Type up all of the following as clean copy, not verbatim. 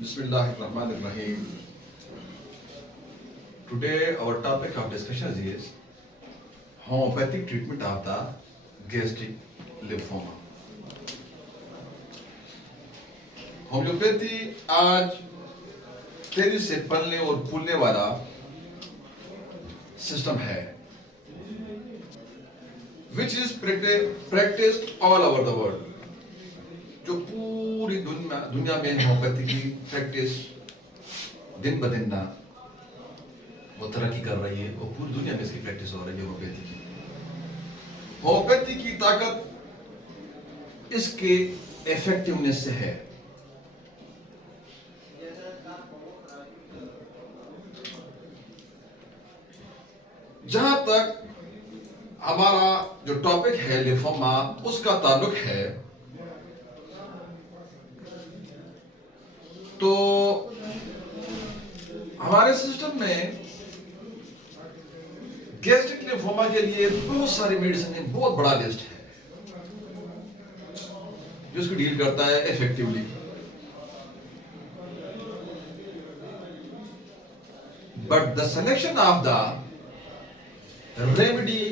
Bismillahirrahmanirrahim. Today our topic of discussion is homeopathic treatment of the gastric lymphoma. Homeopathy आज तेजी से पलने और फूलने वाला सिस्टम है which is practiced all over the world. जो पूरी दुनिया में होम्योपैथी की प्रैक्टिस दिन ब दिन ना वो तरक्की कर रही है और पूरी दुनिया में इसकी प्रैक्टिस हो रही है होम्योपैथी की ताकत इसके इफेक्टिवनेस से है। जहां तक हमारा जो टॉपिक है लिम्फोमा उसका ताल्लुक है, तो हमारे सिस्टम में गैस्ट्रिक लिम्फोमा के लिए बहुत सारी मेडिसिन है, बहुत बड़ा लिस्ट है जो इसको डील करता है effectively. But the selection of the remedy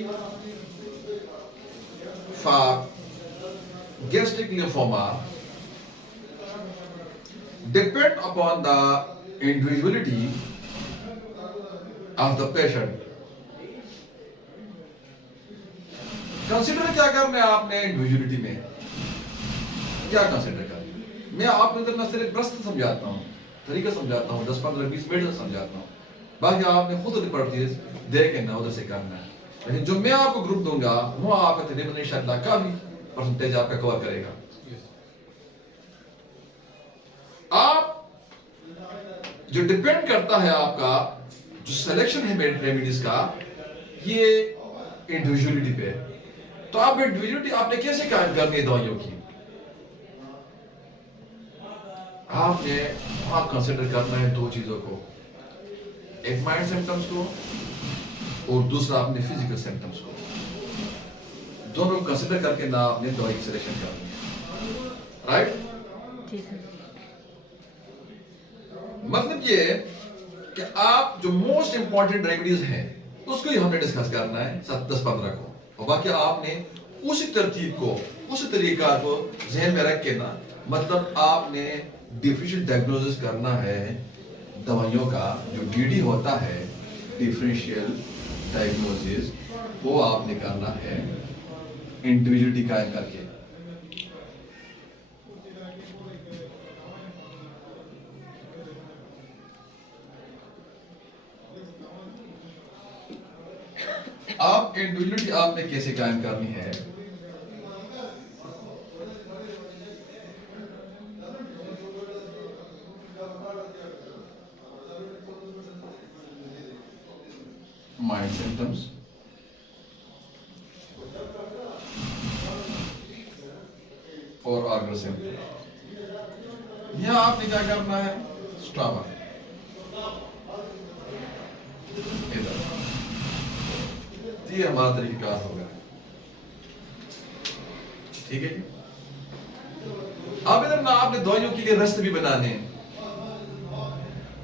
for gastric lymphoma depend upon the individuality of the patient. Consider क्या करना है आपने इंडिविजुअलिटी में, क्या कंसिडर करना? मैं आपको इधर न सिर्फ प्रश्न समझाता हूँ, तरीका समझाता हूँ, 10-15-20 मिनट समझाता हूँ, बाकी आपने खुद रिपोर्ट देख के ना उधर से करना है। लेकिन जो मैं आपको ग्रुप दूंगा वो आपका तकरीबन इंशाअल्लाह काफी परसेंटेज आपका कवर करेगा। आप जो डिपेंड करता है आपका जो सिलेक्शन है रेमेडीज का, ये इंडिविजुअलिटी पे। तो आप इंडिविजुअलिटी आपने कैसे कायम करनी है दवाइयों की? आपने वहां कंसिडर करना है दो चीजों को, एक माइंड सिम्टम्स को और दूसरा अपने फिजिकल सिम्टम्स को। दोनों कंसिडर करके ना आपने दवाई की सिलेक्शन करनी है, राइट? मतलब ये कि आप जो मोस्ट इंपॉर्टेंट रेमेडीज हैं उसको ही हमने डिस्कस करना है 10-15 को, और बाकी आपने उसी तरतीब को उसी तरीका को जहन में रख के ना, मतलब आपने डिफरेंशियल डायग्नोसिस करना है दवाइयों का। जो डीडी होता है डिफरेंशियल डायग्नोसिस, वो आपने करना है इंडिविजुअलिटी कायम करके। आप इंडिविजुअलिटी आपने कैसे कायम करनी है? माइंड सिम्टम्स, और ऑर्गन सिम्टम्स। यहां आपने क्या करना है? स्टमक इधर, ये हमारा तरीका होगा, ठीक है जी। अब इधर ना आपने दवाइयों के लिए रास्ते भी बनाने हैं।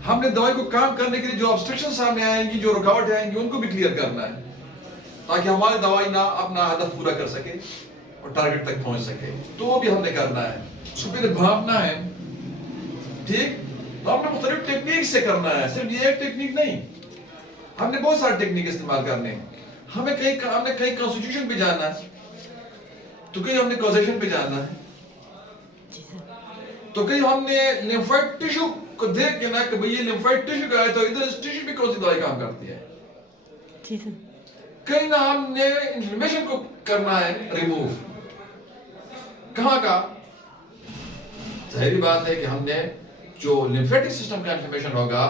हमने दवाई को काम करने के लिए जो ऑब्स्ट्रक्शन सामने आएंगी, जो रुकावट आएंगी, उनको भी क्लियर करना है ताकि हमारी दवाई ना अपना हदफ पूरा कर सके और टारगेट तक पहुंच सके। तो वो भी हमने करना है, उसको पहले भापना है, ठीक? तो हमने मुख्तलिफ टेक्निक से करना है, सिर्फ ये एक टेक्निक नहीं, हमने बहुत सारे टेक्निक इस्तेमाल करने हैं। हमने कहीं कॉन्स्टिट्यूशन पे जाना है, तो कहीं हमने कॉजेशन पे जाना है, तो कहीं हमने लिम्फोइड टिश्यू को देख के ना कि भाई ये लिम्फोइड टिश्यू का है तो इधर इस टिश्यू पे कौन सी दवाई काम करती है। कहीं ना हमने इन्फ्लेमेशन को करना है रिमूव, कहां का? जाहिर बात है कि हमने जो लिम्फेटिक सिस्टम का इन्फ्लेमेशन होगा,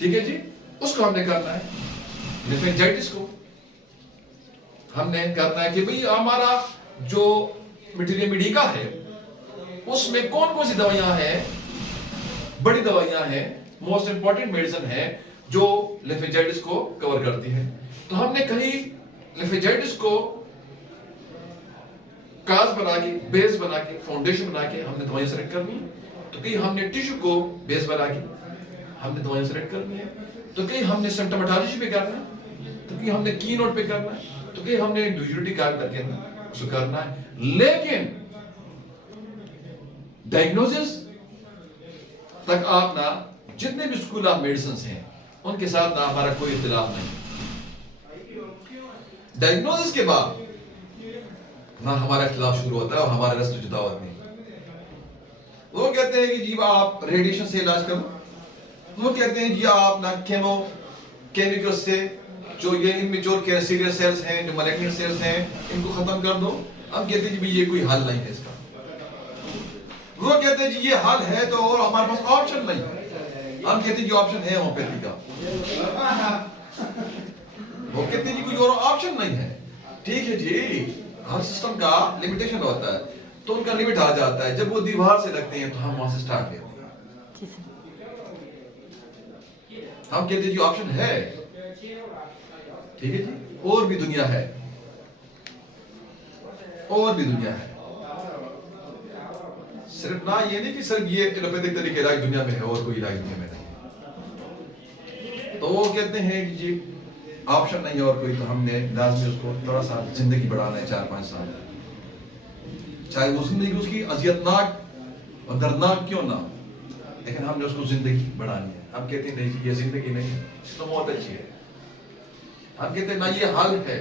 ठीक है जी, उसको हमने करना है। लिम्फेंजाइटिस को हमने करना है कि भाई हमारा जो मटेरियल मेडिका है उसमें कौन कौन सी दवाइयां हैं, बड़ी दवाइयां हैं, मोस्ट इंपॉर्टेंट मेडिसिन है जो लिम्फेंजाइटिस को कवर करती है। तो हमने कहीं लिम्फेंजाइटिस को काज बना के, बेस बना के, फाउंडेशन बना के हमने दवाइयां सेलेक्ट करनी है। तो कहीं हमने टिश्यू को बेस बना के हमने दवाएं सेलेक्ट करनी है, तो कहीं हमने सिम्प्टोमेटोलॉजी पे करना है, तो कहीं हमने की नोट पे करना है, तो कहीं हमने इंडिविजुअलिटी कार्ड करके उसको करना है। लेकिन डायग्नोसिस तक आप ना जितने भी स्कूल ऑफ मेडिसिन हैं उनके साथ ना हमारा कोई इख्तिलाफ नहीं। डायग्नोसिस के बाद ना हमारा इख्तिलाफ शुरू होता है और हमारे रास्ते जुदा होते हैं। वो कहते हैं कि जी आप रेडिएशन से इलाज करो, वो कहते हैं जी आप ना केमिकल से जो ये इनमेच्योर कैंसरियस सेल्स हैं, जो मैलिग्नेंट सेल्स हैं, इनको खत्म कर दो। हम कहते हैं जी ये कोई हल नहीं है इसका। वो कहते हैं जी ये हल है तो और हमारे पास ऑप्शन नहीं है। हम कहते हैं जी ऑप्शन है होम्योपैथी का। वो कहते हैं जी कोई और ऑप्शन नहीं है। ठीक है जी, हर सिस्टम का लिमिटेशन होता है, तो उनका लिमिट आ जाता है। जब वो दीवार से लगते हैं तो हम वहां से स्टार्ट लेते हैं। हम कहते हैं जी ऑप्शन है, ठीक है जी, और भी दुनिया है, और भी दुनिया है। सिर्फ ना ये नहीं कि सिर्फ ये एलोपैथिक तरीके इलाज दुनिया में है और कोई इलाज दुनिया में नहीं। तो वो कहते हैं कि जी ऑप्शन नहीं है और कोई, तो हमने लाजमी उसको थोड़ा सा जिंदगी बढ़ाना है 4-5 साल, चाहे वो जिंदगी उसकी अजियतनाक और दर्दनाक क्यों ना, लेकिन हमने उसको जिंदगी बढ़ानी है। हम कहते हैं नहीं ये जिंदगी नहीं है, तो बहुत अच्छी है। हम कहते हैं ना ये हल है,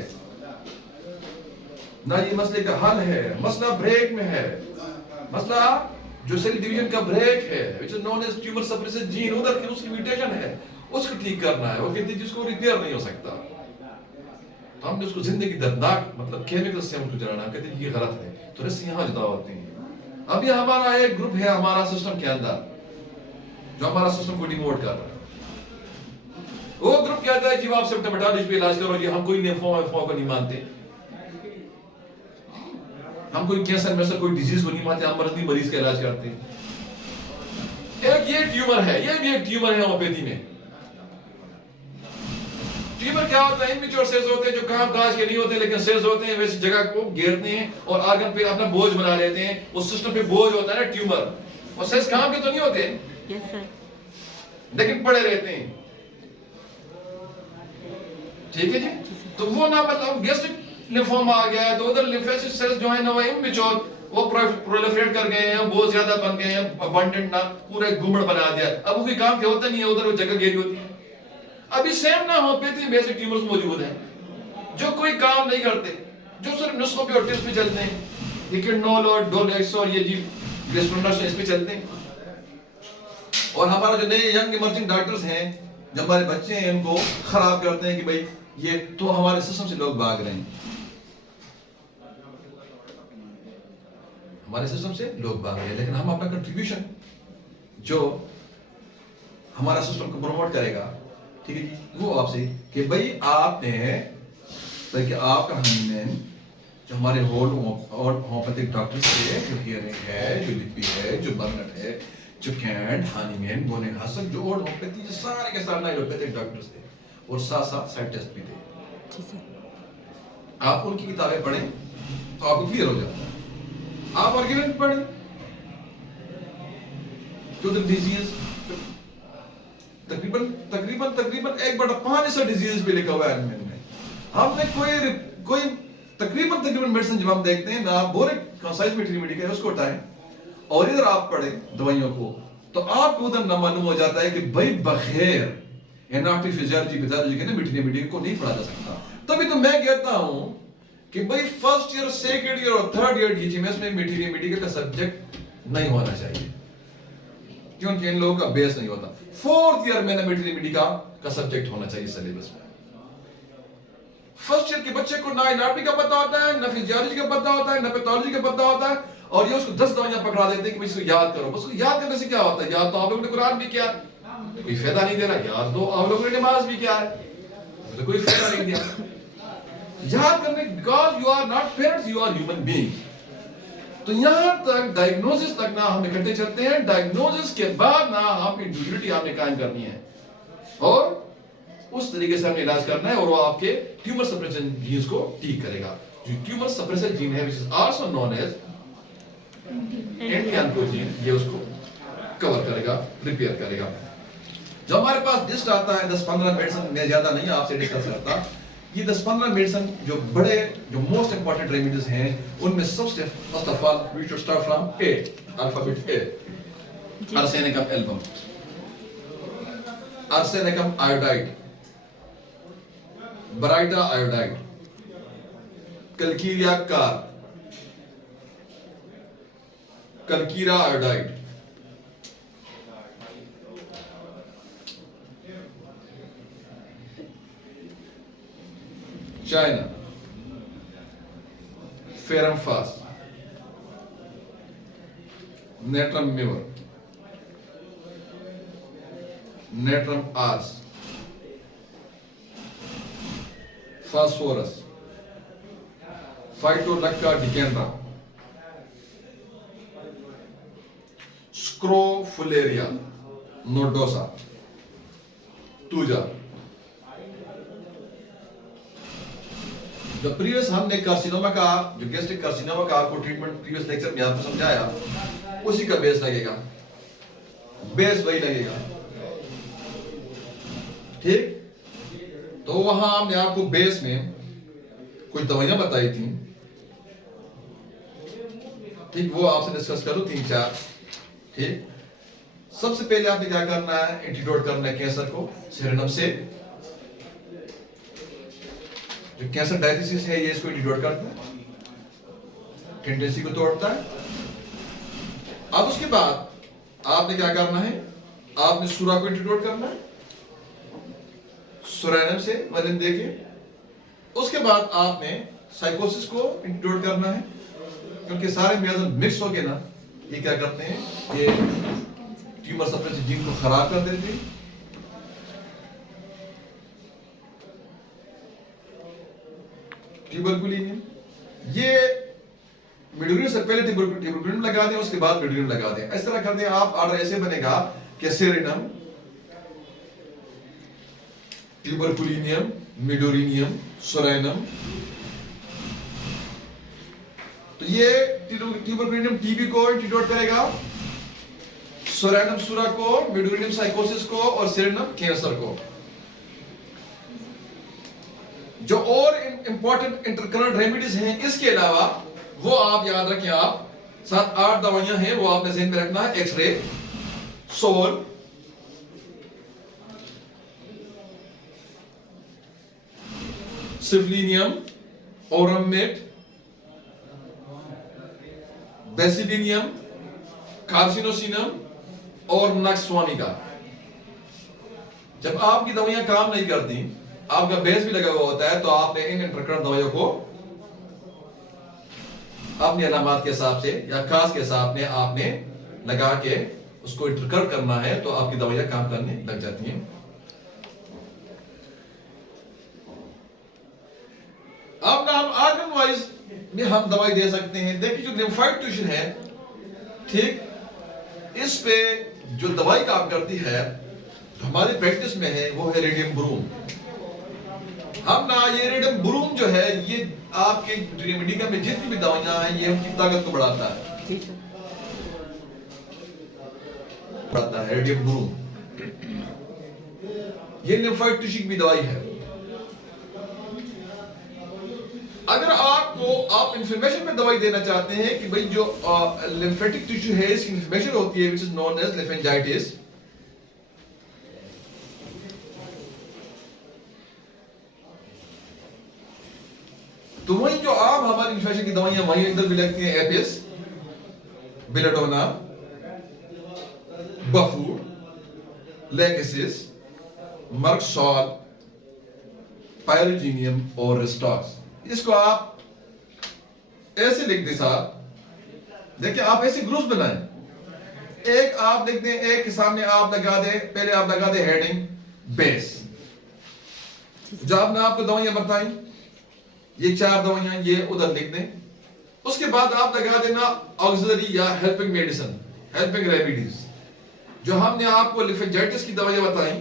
ना ये मसले का हल है, मसला ब्रेक में है। मसला जो सेल डिवीजन का ब्रेक है, which is known as tumour suppressor gene, उधर की उसकी म्यूटेशन है, उसको ठीक करना है। वो कहते हैं जिसको रिपेयर नहीं हो सकता, तो हमने उसको जिंदगी दर्दनाक मतलब केमिकल से हमको जलाना, कहते हैं ये गलत है। तो रस्सी यहाँ जुदा होती है। अब ये हमारा एक ग्रुप है हमारा सिस्टम के अंदर जो हमारा सिस्टम को डिमोट कर रहा है। वो ग्रुप कहता है जी आप सिम्प्टोमेटोलॉजी पे इलाज करो जी, हम कोई लिम्फोमा को नहीं मानते, हम कोई कैंसर में से कोई डिजीज को नहीं मानते, हम मरीज का इलाज करते हैं। एक ये ट्यूमर है, ये भी एक ट्यूमर है होम्योपैथी में। ट्यूमर क्या होता है? इमेच्योर सेल्स होते हैं जो काम काज के नहीं होते, लेकिन सेल्स होते हैं वैसी जगह को घेरते हैं और आर्गन पे अपना बोझ बना लेते हैं। उस सिस्टम पे बोझ होता है ना ट्यूमर, और सेल्स काम के तो नहीं होते, लेकिन पड़े रहते हैं। ठीक है जी, तो वो ना मतलब गेस्ट्रिक लिम्फोमा आ गया है तो उधर लिम्फोसिट सेल्स जो है ना वो इमेच्योर, वो प्रोलिफरेट कर गए हैं, बहुत ज्यादा बन गए हैं, अबंडेंट ना पूरे गुमड़ बना दिया। अब वो कोई काम के होता नहीं है, उधर वो जगह घेरी होती है। अभी सेम ना होम्योपैथी में ऐसे ट्यूमर्स मौजूद हैं जो कोई काम नहीं करते, जो सिर्फ नुस्खों पे और टिप्स पे चलते हैं, ये किडनोल और डोलेक्स और ये जी ग्लिसरोनस इस पे चलते हैं। और हमारा जो नए यंग इमर्जिंग डॉक्टर्स हैं, जब हमारे बच्चे हैं, उनको खराब करते हैं कि भाई ये तो हमारे सिस्टम से लोग भाग रहे हैं, हमारे सिस्टम से लोग भाग रहे हैं। लेकिन हम अपना कंट्रीब्यूशन जो हमारा सिस्टम को प्रमोट करेगा, ठीक है जी, वो आपसे कि भाई आपने ताकि आपका हमने जो हमारे होम्योपैथिक डॉक्टर्स थे, जो हियरिंग है, जो लिपि है, जो बर्नट है, जो कैंट, हानीमैन, बोने हसन, जो ओल्ड होम्योपैथी सारे के सारे एलोपैथिक डॉक्टर्स थे और साथ साथ साइंटिस्ट भी थे। आप उनकी किताबें पढ़ें तो आपको क्लियर हो जाता है। आप आर्गुमेंट पढ़ें टू द डिजीज, तकरीबन 1/5 ऐसा डिजीज पे लिखा हुआ है आर्गुमेंट में। हमने कोई तकरीबन मेडिसिन जब हम देखते हैं ना, बोरिक कंसाइज मेट्री का उसको उठाएं और इधर आप पढ़ें दवाइयों को, तो आपको उधर ना मालूम हो जाता है कि भाई बगैर एनाटॉमी फिजियोलॉजी पैथोलॉजी के ना मेट्री को नहीं पढ़ा जा सकता। तभी तो मैं कहता हूं कि भाई फर्स्ट ईयर, सेकंड ईयर और थर्ड ईयर डीजीएमएस में मेडिकल का सब्जेक्ट नहीं होना चाहिए, क्योंकि इन लोगों का बेस नहीं होता। फोर्थ ईयर में मेडिकल का सब्जेक्ट होना चाहिए सिलेबस में। फर्स्ट ईयर के बच्चे को ना एनाटॉमी का पता होता है, ना फिजियोलॉजी का पता होता है, ना पैथोलॉजी का पता होता है, और ये उसको 10 दवाइयां पकड़ा देते हैं कि इसको याद करो। बस याद करने से क्या होता है? याद तो आप लोगों ने कुरान भी किया, कोई फायदा नहीं दे रहा। याद तो आप लोगों ने नमाज भी किया है, तो कोई फायदा नहीं दिया याद करने, because you are not parents, you are human being. तो यहां तक डायग्नोसिस तक ना हम इकट्ठे चलते हैं। डायग्नोसिस के बाद ना हम इंडिविजुअलिटी हमने कायम करनी है और उस तरीके से हमें इलाज करना है, और वो आपके ट्यूमर सप्रेशन जीन्स को ठीक करेगा। जो ट्यूमर सप्रेशन जीन है, which is also known as antioncogene, ये उसको कवर करेगा, रिपेयर करेगा। जब हमारे पास लिस्ट आता है 10-15 मेडिसिन, मैं ज्यादा नहीं आपसे डिस्कस करता, ये 10-15 मेडिसिन जो बड़े जो मोस्ट इंपॉर्टेंट रेमेडीज हैं, उनमें सबसे first of all we should start from A, alphabet A. Arsenicum album, arsenicum iodide, baryta iodide, calcarea carb, calcarea iodide, china ferrum phos, natrum mur, natrum ars, phosphorus, phytolacca decandra, scrophularia nodosa, thuja. जो previous हमने carcinoma का, जो gastric carcinoma का आपको treatment previous lecture में आपको समझाया, उसी का बेस लगेगा, बेस वही लगेगा, ठीक। तो वहां हमने आपको बेस में कुछ दवाइयां बताई थी, ठीक, वो आपसे डिस्कस करूं 3-4, ठीक। सबसे पहले आपने क्या करना है, एंटीडोट करना है कैंसर को सेरेनम से। जो कैंसर डायथिसिस है ये इसको एंटीडोट करता है, टेंडेंसी को तोड़ता है। अब उसके बाद आपने क्या करना है, आपने सूरा को एंटीडोट करना है सुरैनम से वजन देके। उसके बाद आपने साइकोसिस को एंटीडोट करना है, क्योंकि सारे मेजन मिक्स हो गए ना, ये क्या करते हैं, ये ट्यूमर सप्रेसिव जीन को खराब कर देते हैं। ट्यूबरकुलिनियम, ये मिडोरियम से पहले ट्यूबरकुलिनियम लगा दें, उसके बाद मिडोरियम लगा दें, इस तरह कर दें आप। ऑर्डर ऐसे बनेगा कि सेरेनम, ट्यूबरकुलिनियम, मिडोरिनियम, सोरेनम। तो ये ट्यूबरकुलिनियम टीबी को एंटीडोट करेगा, सोरेनम सूरा को, मिडोरिनियम साइकोसिस को, और सेरेनम कैंसर को। जो और इंपॉर्टेंट इंटरकरेंट रेमेडीज हैं इसके अलावा, वो आप याद रखें, आप 7-8 दवाइयां हैं, वो आपने ज़हन में रखना है। एक्सरे, सोल, सिफलिनियम, ओरमेट, बेसिडिनियम, कार्सिनोसिनम और नक्सवानिका। जब आपकी दवाइयां काम नहीं करती, आपका बेस भी लगा हुआ होता है, तो आपने इन इंटरकरेंट दवाइयों को अपने अलामात के हिसाब से या खास के हिसाब में आपने लगा के उसको इंटरकरेंट करना है, तो आपकी दवाइयां काम करने लग जाती हैं। अब ना हम आर्गन वाइज में हम दवाई दे सकते हैं। देखिए, जो लिम्फोइड टिश्यू है, ठीक, इस पे जो दवाई काम करती है, जो हमारी प्रैक्टिस में है, वो है रेडियम ब्रूम। हम ना ये रेडियम ब्रूम जो है, ये आपके रेमेडिका में जितनी भी दवाइयां हैं, ये उनकी ताकत को बढ़ाता है, बढ़ाता है रेडियम ब्रूम। ये लिम्फोइड टिश्यू की भी दवाई है। अगर आप इन्फ्लेमेशन में दवाई देना चाहते हैं कि भाई जो लिम्फेटिक टिश्यू है, इसकी इन्फ्लेमेशन होती है, विच इज नोन एज लिम्फेंजाइटिस, तो वही जो आप हमारी इन्फ्लेमेशन की दवाइयां वहीं अंदर भी लगती हैं, एपिस, बिलेडोना, बफू, लेकेसिस, मर्कसॉल, पायरोजीनियम और रिस्टॉक्स। इसको आप ऐसे लिख दें साहब। देखिए, आप ऐसे ग्रुप्स बनाएं। एक आप लिख दें, एक के सामने आप लगा दें, पहले आप लगा दें हेडिंग बेस। जो आपने आपको दवाइयां बताई, ये 4 दवाइयां, ये उधर लिख दें। उसके बाद आप लगा देना ऑक्सिलरी या हेल्पिंग मेडिसिन, हेल्पिंग रेमेडीज। जो हमने आपको लिम्फेंजाइटिस की दवाइयां बताई,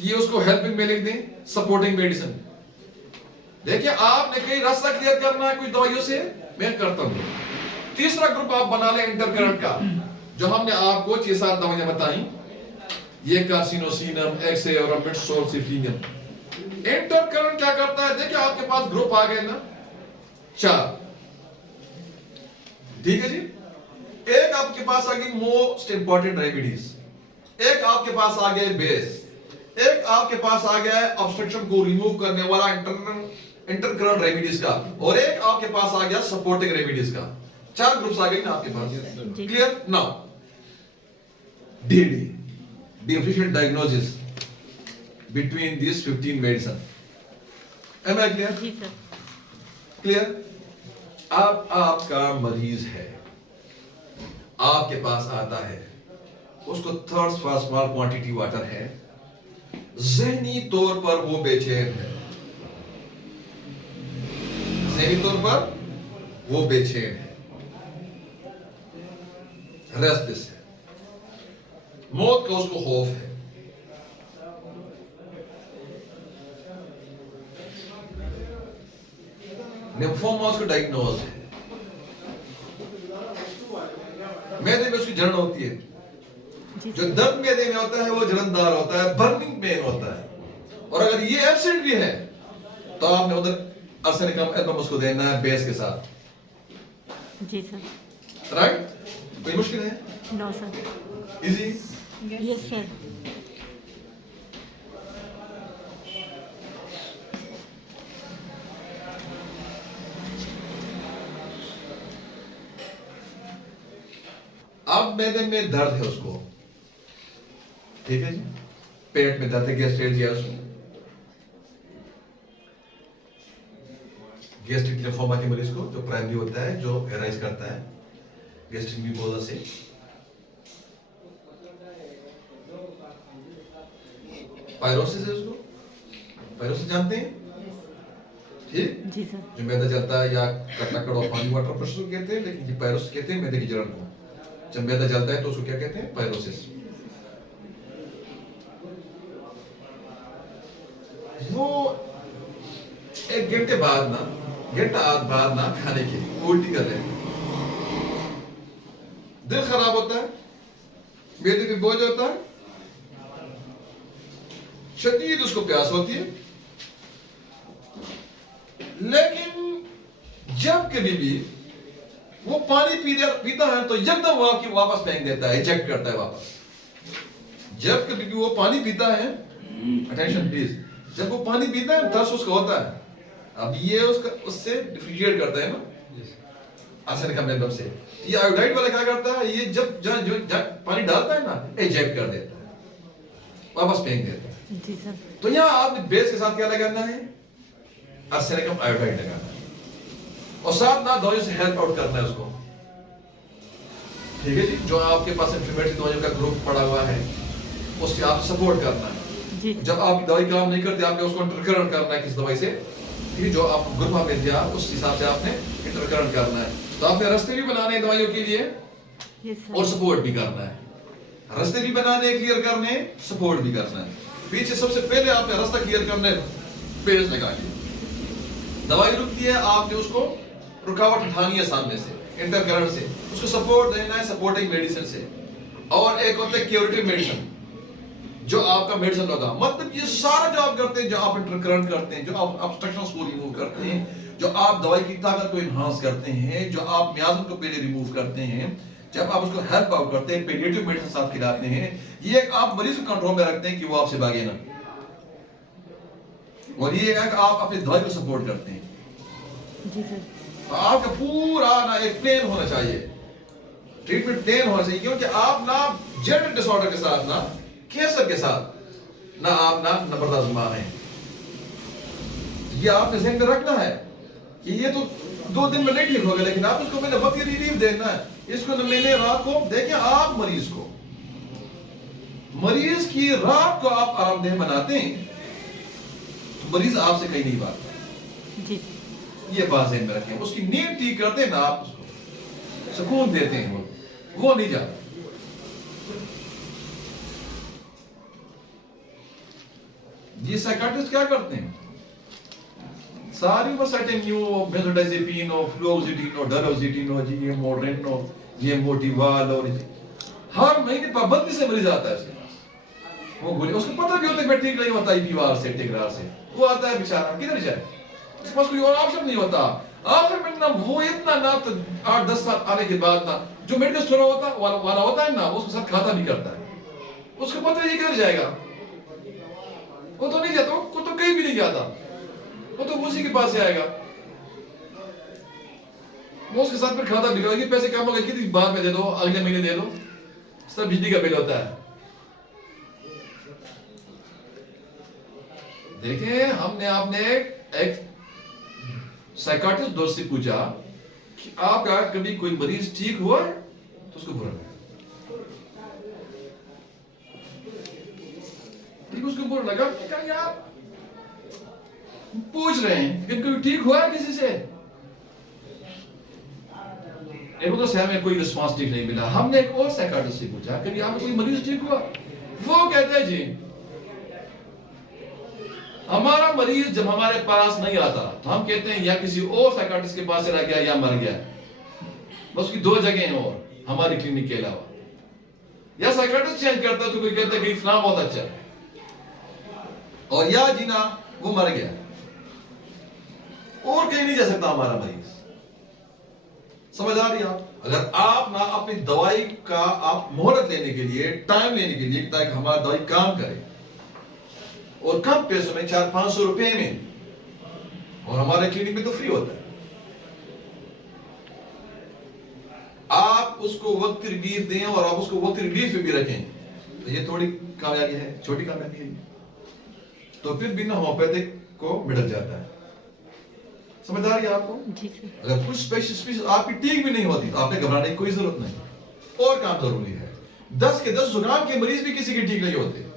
ये उसको हेल्पिंग में लिख दें, सपोर्टिंग मेडिसिन। देखिए, आपने कई रास्ता क्लियर करना है कुछ दवाइयों से, मैं करता हूं। तीसरा ग्रुप आप बना लें इंटरकरेंट का, जो हमने आपको 6-7 दवाइयां बताई, ये कार्सिनोसिनम, एक्से और मिटसोल्सिफिनियम। इंटरकरंट क्या करता है? देखिए आपके पास ग्रुप आ गए ना 4, ठीक है जी। एक आपके पास आ गई मोस्ट इंपॉर्टेंट रेमेडीज, एक आपके पास आ गया बेस, एक आपके पास आ गया है ऑब्स्ट्रक्शन को रिमूव करने वाला इंटरकरंट रेमेडीज का, और एक आपके पास आ गया सपोर्टिंग रेमेडीज का। 4 ग्रुप्स आ गए ना आपके पास। Clear? Now DD, differential diagnosis between these 15 medicine. Am I clear? जी सर। क्लियर? अब आपका मरीज है, आपके पास आता है, उसको thirst for small quantity water है, ज़हनी तौर पर वो बेचैन है, ज़हनी तौर पर वो बेचैन है, रेस्टलेस है, मौत का उसको खौफ है, लिम्फोमा उसको डायग्नोज है, मैदे में उसकी जलन होती है, जो दर्द मैदे में होता है वो जलनदार होता है, बर्निंग पेन होता है, और अगर ये एब्सेंट भी है तो आपने उधर आर्सेनिकम एल्बम उसको देना है बेस के साथ। जी सर। राइट? कोई मुश्किल है? No sir. Easy? Yes sir. अब मैदे में दर्द है उसको, ठीक है जी, पेट में दर्द है, गैस्ट्राइटिस है उसको, गैस्ट्रिक लिम्फोमा के मरीज को जो प्राइमरी होता है, जो एराइज करता है गैस्ट्रिक म्यूकोसा से, पायरोसिस है उसको, पायरोसिस जानते हैं? ठीक? जी सर। जो मैदा चलता है या कटकड़ और पानी वाटर प्रेशर कहते हैं, लेकिन ये पायरोसिस कहते हैं मैदे की जलन को। जब मैदा जलता है तो उसको क्या कहते हैं? पायरोसिस। वो 1 घंटे बाद ना, घंटा बाद ना खाने के उल्टी कर रहे हैं, दिल खराब होता है, मैदे पे बोझ होता है, शदीद उसको प्यास होती है, लेकिन जब कभी भी वो पानी पीता है तो एकदम वो आपकी वापस फेंक देता है, इजेक्ट करता है वापस। जब कभी भी वो पानी पीता है, अटेंशन प्लीज, जब वो पानी पीता है थर्स्ट उसका होता है, अब ये उसका उससे डिफरेंशिएट करता है ना आर्सेनिकम एल्बम से। ये आयोडाइड वाला क्या करता है? ये जब जहाँ पानी डालता है ना, इजेक्ट कर देता है, वापस फेंक देता है। जी सर। तो यहाँ आपने बेस के साथ क्या लगाना है? आर्सेनिकम आयोडाइड लगाना है, और साथ ना दवाइयों से हेल्प आउट करना है उसको, ठीक है जी। जो आपके पास इंफ्लेमेटरी दवाइयों का ग्रुप पड़ा हुआ है उससे आप सपोर्ट करना है जी। जब आपकी दवाई काम नहीं करती आपने उसको इंटरकरंट करना है किस दवाई से, ठीक है, जो आपको ग्रुप आपने दिया उस हिसाब से आपने इंटरकरंट करना है। तो आपने रास्ते भी बनाने हैं दवाइयों के लिए और सपोर्ट भी करना है, रास्ते भी बनाने, क्लियर करने, सपोर्ट भी करना है। पीछे सबसे पहले आपने रास्ता क्लियर करना है, पेज लगा के दवाई रुकती है, आपने उसको रुकावट हटानी है सामने से, इंटरकरंट से, उसको सपोर्ट देना है सपोर्टिंग मेडिसिन से। और एक होता है क्यूरेटिव मेडिसिन, जो आपका मेडिसिन होगा, मतलब ये सारा जो आप करते हैं, जो आप इंटरकरंट करते हैं, जो आप ऑब्स्ट्रक्शंस को रिमूव करते हैं, जो आप दवाई की ताकत को इनहांस करते हैं, जो आप मियाज़न को पहले रिमूव करते हैं, जब आप उसको हेल्प आउट करते हैं, पेडिएट्रिक मेडिसिन साथ खिलाते हैं, ये आप मरीज को कंट्रोल में रखते हैं कि वो आपसे भागे ना, और ये है कि आप अपनी दवाई को सपोर्ट करते हैं। जी सर। तो आपका पूरा ना एक प्लान होना चाहिए, ट्रीटमेंट प्लान होना चाहिए, क्योंकि आप ना जेनेटिक डिसऑर्डर के साथ ना, कैंसर के साथ ना, आप ना नंबरदार मां हैं। ये आपने ज़हन में रखना है कि ये तो 2 दिन में नहीं ठीक होगा, लेकिन आप उसको मैंने वक्त रिलीफ देना है, इसको न मैंने रात को देखिए, आप मरीज की रात को आप आरामदेह बनाते हैं, तो मरीज आपसे कहीं नहीं भागता। जी। ये बात ज़हन में रखें, उसकी नींद ठीक करते हैं ना, आप उसको सुकून देते हैं, वो नहीं जाता। ये साइकाट्रिस्ट क्या करते हैं? सारी वो सर्टेनियो, बेंजोडाइजेपिन और फ्लुओक्सिटिन और डलोक्सिटिन और जीएम मोड्रेन और जीएम मोटिवाल और हर महीने पाबंदी से मरीज आता है उसके पास, वो गोली उसको पता भी होता है मैं ठीक नहीं होता बीमार से टिकरार से, वो आता है बेचारा, किधर जाए, उसके पास कोई और ऑप्शन नहीं होता। आखिर में ना वो इतना ना तो 8-10 साल आने के बाद ना जो मेडिकल स्टोर वाला होता है ना, वो उसके साथ खाता भी करता है, उसको पता है ये किधर जाएगा, वो तो नहीं जाता, वो तो कहीं भी नहीं जाता, वो तो उसी के पास ही आएगा, वो उसके साथ फिर खाता भी करेगा, पैसे कम हो गए कितनी बाद में दे दो, अगले महीने दे दो, सब बिजली का बिल होता है। देखिए हमने आपने एक साइकाट्रिस्ट दोस्त से पूछा कि आपका कभी कोई मरीज ठीक हुआ है, तो उसको बुरा लगा, ठीक उसको बुरा लगा कि क्या यार पूछ रहे हैं कि कभी ठीक हुआ है किसी से, एक तो से हमें कोई रिस्पांस ठीक नहीं मिला। हमने एक और साइकाट्रिस्ट से पूछा कभी आपका कोई मरीज ठीक हुआ, वो कहता है जी हमारा मरीज जब हमारे पास नहीं आता तो हम कहते हैं या किसी और साइकाट्रिस्ट के पास चला गया या मर गया, बस उसकी दो जगह हैं और हमारी क्लिनिक के अलावा, या साइकाट्रिस्ट चेंज करता है तो कोई कहता है कि फलां बहुत अच्छा है, और या जीना वो मर गया, और कहीं नहीं जा सकता हमारा मरीज। समझ आ रही है आप? अगर आप ना अपनी दवाई का आप मोहलत लेने के लिए, टाइम लेने के लिए, ताकि हमारा दवाई काम करे और कम पैसों में 400-500 रुपए में, और हमारे क्लिनिक में तो फ्री होता है, आप उसको वक्त रिलीफ दें और आप उसको वक्त रिलीफ पे भी रखें, तो ये थोड़ी कामयाबी है, छोटी कामयाबी है, तो फिर बिना होम्योपैथिक को मिट जाता है। समझ आ रही है आपको? जी सर। अगर कुछ स्पेशल आपकी ठीक भी नहीं होती तो आपने घबराने की कोई जरूरत नहीं, और काम जरूरी है। 10 के 10 जुकाम के मरीज भी किसी के ठीक नहीं होते,